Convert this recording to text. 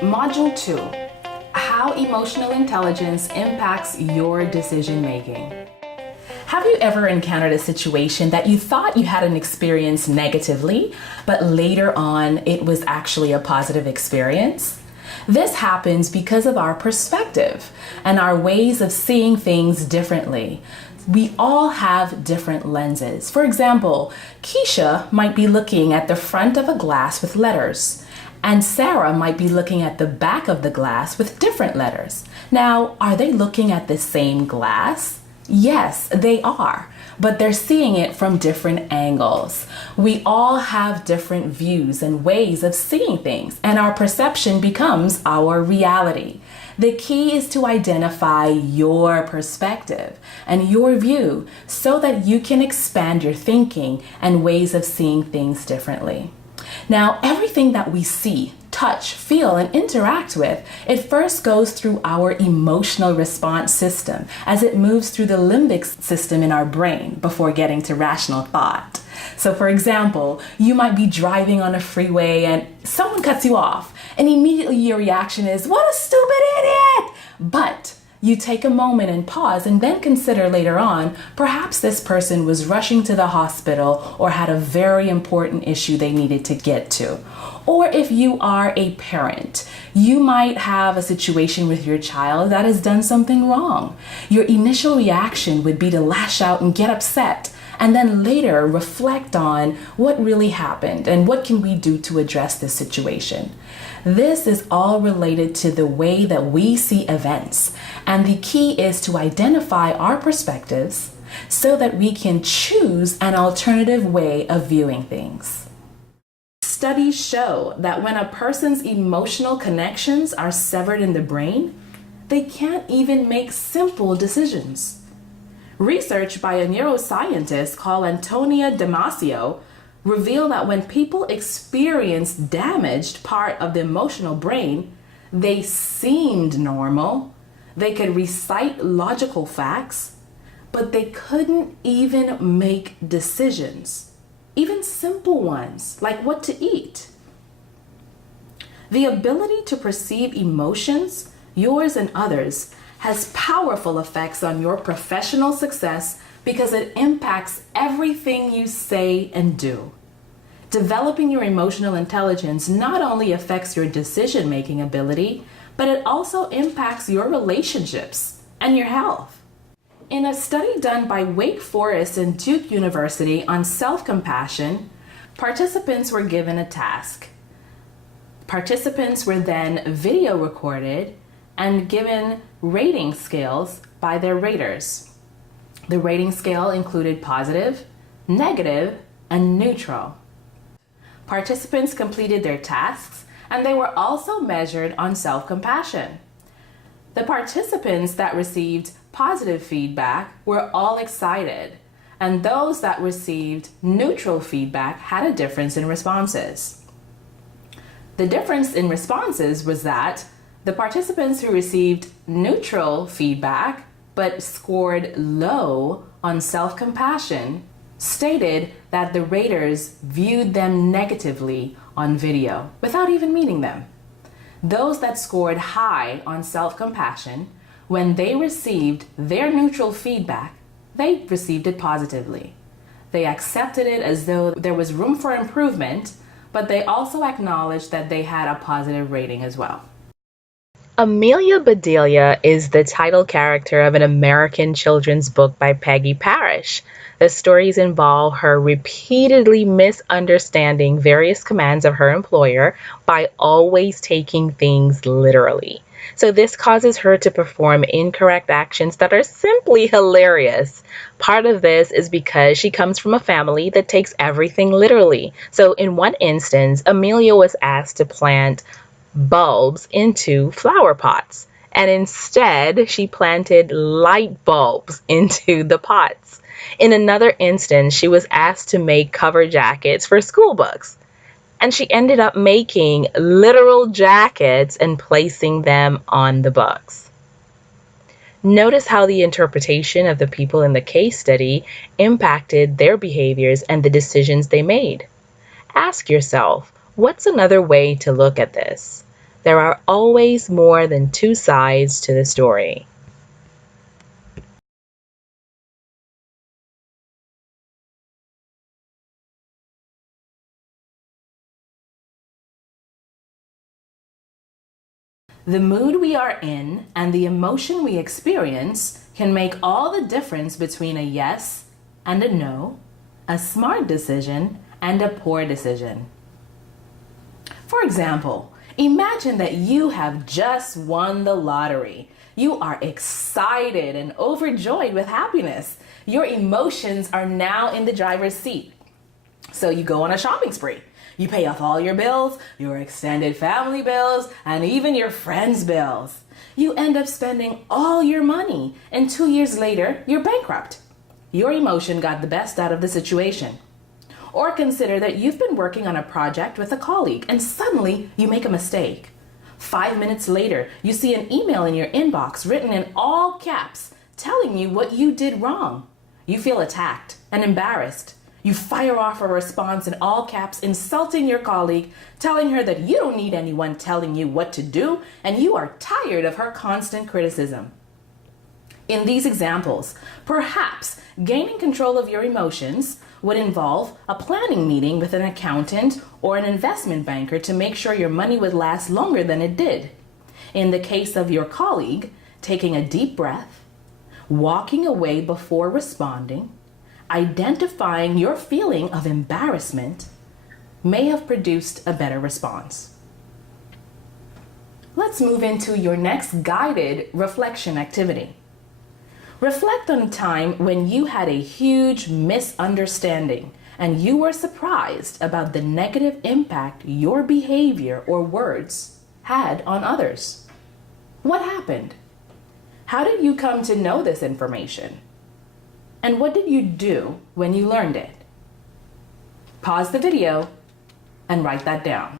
Module 2, How Emotional Intelligence Impacts Your Decision Making. Have you ever encountered a situation that you thought you had an experience negatively, but later on it was actually a positive experience? This happens because of our perspective and our ways of seeing things differently. We all have different lenses. For example, Keisha might be looking at the front of a glass with letters, and Sarah might be looking at the back of the glass with different letters. Now, are they looking at the same glass? Yes, they are, but they're seeing it from different angles. We all have different views and ways of seeing things, and our perception becomes our reality. The key is to identify your perspective and your view so that you can expand your thinking and ways of seeing things differently. Now, everything that we see, touch, feel, and interact with, it first goes through our emotional response system as it moves through the limbic system in our brain before getting to rational thought. So for example, you might be driving on a freeway and someone cuts you off, and immediately your reaction is, "What a stupid idiot!" But you take a moment and pause and then consider later on, perhaps this person was rushing to the hospital or had a very important issue they needed to get to. Or if you are a parent, you might have a situation with your child that has done something wrong. Your initial reaction would be to lash out and get upset, and then later reflect on what really happened and what can we do to address this situation. This is all related to the way that we see events, and the key is to identify our perspectives so that we can choose an alternative way of viewing things. Studies show that when a person's emotional connections are severed in the brain, they can't even make simple decisions. Research by a neuroscientist called Antonia Damasio revealed that when people experience damaged part of the emotional brain, they seemed normal, they could recite logical facts, but they couldn't even make decisions, even simple ones like what to eat. The ability to perceive emotions, yours and others, has powerful effects on your professional success because it impacts everything you say and do. Developing your emotional intelligence not only affects your decision-making ability, but it also impacts your relationships and your health. In a study done by Wake Forest and Duke University on self-compassion, participants were given a task. Participants were then video recorded and given rating scales by their raters. The rating scale included positive, negative, and neutral. Participants completed their tasks, and they were also measured on self-compassion. The participants that received positive feedback were all excited, and those that received neutral feedback had a difference in responses. The difference in responses was that the participants who received neutral feedback but scored low on self-compassion stated that the raters viewed them negatively on video without even meeting them. Those that scored high on self-compassion, when they received their neutral feedback, they received it positively. They accepted it as though there was room for improvement, but they also acknowledged that they had a positive rating as well. Amelia Bedelia is the title character of an American children's book by Peggy Parish. The stories involve her repeatedly misunderstanding various commands of her employer by always taking things literally. So this causes her to perform incorrect actions that are simply hilarious. Part of this is because she comes from a family that takes everything literally. So in one instance, Amelia was asked to plant bulbs into flower pots, and instead she planted light bulbs into the pots. In another instance, she was asked to make cover jackets for school books, and she ended up making literal jackets and placing them on the books. Notice how the interpretation of the people in the case study impacted their behaviors and the decisions they made. Ask yourself, what's another way to look at this? There are always more than two sides to the story. The mood we are in and the emotion we experience can make all the difference between a yes and a no, a smart decision and a poor decision. For example, imagine that you have just won the lottery. You are excited and overjoyed with happiness. Your emotions are now in the driver's seat. So you go on a shopping spree. You pay off all your bills, your extended family bills, and even your friends' bills. You end up spending all your money, and 2 years later, you're bankrupt. Your emotion got the best out of the situation. Or consider that you've been working on a project with a colleague, and suddenly you make a mistake. 5 minutes later, you see an email in your inbox written in all caps telling you what you did wrong. You feel attacked and embarrassed. You fire off a response in all caps, insulting your colleague, telling her that you don't need anyone telling you what to do, and you are tired of her constant criticism. In these examples, perhaps gaining control of your emotions would involve a planning meeting with an accountant or an investment banker to make sure your money would last longer than it did. In the case of your colleague, taking a deep breath, walking away before responding, identifying your feeling of embarrassment may have produced a better response. Let's move into your next guided reflection activity. Reflect on a time when you had a huge misunderstanding and you were surprised about the negative impact your behavior or words had on others. What happened? How did you come to know this information? And what did you do when you learned it? Pause the video and write that down.